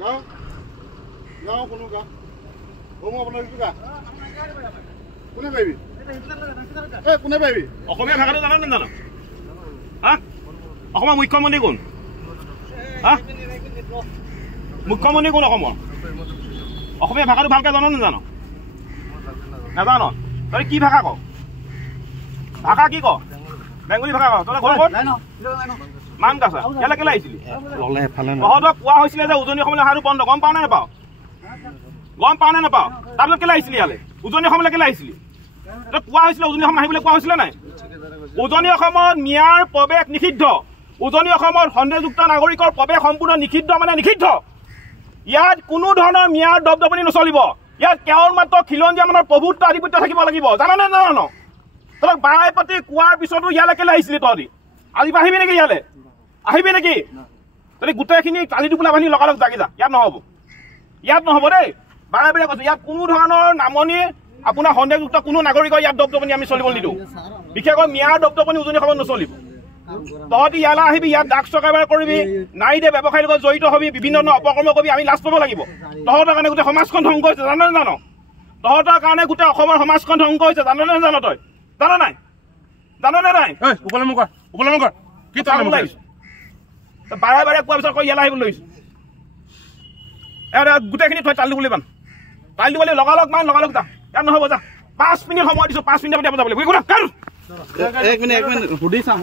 যাও যাও কোনো গা ও মই আপোনাৰ গা কোনে পাৰিবি এই কোনে পাৰিবি অসমীয়া ভাষাটো জানা নে জানো হা অসমৰ মুখ্যমন্ত্ৰী কোন হা মুখ্যমন্ত্ৰী কোন অসমৰ অসমীয়া ভাষাটো ভালকে জানো নে জানো নাজানো তই কি ভাষা ক ভাষা কি ক বেংগলী ভাষা ক তই ঘৰ ক'ত মান কাছা ইয়ালৈ কেলৈ আহিছিলি তহঁতক কোৱা হৈছিলে যে উজনি অসমলৈ অহাটো বন্ধ গম পাৱ নে নাপাৱ তাৰপিছত কেলৈ আহিছিলি ইয়ালৈ উজনি অসমলৈ কেলৈ আহিছিলি তই কোৱা হৈছিলে উজনি অসম আহিবলৈ কোৱা হৈছিলে নাই উজনি অসমত মিয়াৰ প্ৰৱেশ নিষিদ্ধ উজনি অসমত সন্দেহযুক্ত নাগৰিকৰ প্ৰৱেশ সম্পূৰ্ণ নিষিদ্ধ মানে নিষিদ্ধ ইয়াত কোনো ধৰণৰ মিয়াৰ দপদপনি নচলিব ইয়াত কেৱল মাত্ৰ খিলঞ্জীয়া মানুহৰ প্ৰভুত্ব আধিপত্য থাকিব লাগিব জানানে নাজানো তই বাই পাতি কোৱাৰ পিছতো ইয়ালৈ কেলৈ আহিছিলি তহঁতি আজি আহিবি নেকি ইয়ালৈ আহিবি নেকি তই গোটেইখিনি কালি টোপোলা বান্ধি লগালগ জাগি যা ইয়াত নহ'ব দেই বাৰে বাৰে কৈছো ইয়াত কোনো ধৰণৰ নামনি আপোনাৰ সন্দেহযুক্ত কোনো নাগৰিকৰ ইয়াত দপদপনি আমি চলিব নিদিওঁ বিশেষকৈ মিয়াৰ দপদপনি উজনি অসমত নচলিব তহঁতি ইয়ালৈ আহিবি ইয়াত ডাক চকাৰবাৰ কৰিবি নাৰীদে ব্যৱসায়ৰ লগত জড়িত হবি বিভিন্ন ধৰণৰ অপকৰ্ম কৰিবি আমি লাজ পাব লাগিব তহঁতৰ কাৰণে গোটেই সমাজখন ধ্বংস হৈছে জান নে জানো তহঁতৰ কাৰণে গোটেই অসমৰ সমাজখন ধ্বংস হৈছে জান নে জানো তই জান নাই উপলম্ব কৰ কি তই বাৰে বাৰে কোৱাৰ পিছত ইয়ালৈ আহিব লৈছো গোটেইখিনি থৈ তাল দিবলৈ তাল দিবলৈ লগালগ যা ইয়াত নহ'ব যা 5 মিনিট সময় দিছো 5 মিনিটত যাব লাগিব এক মিনিট সুধি চাওঁ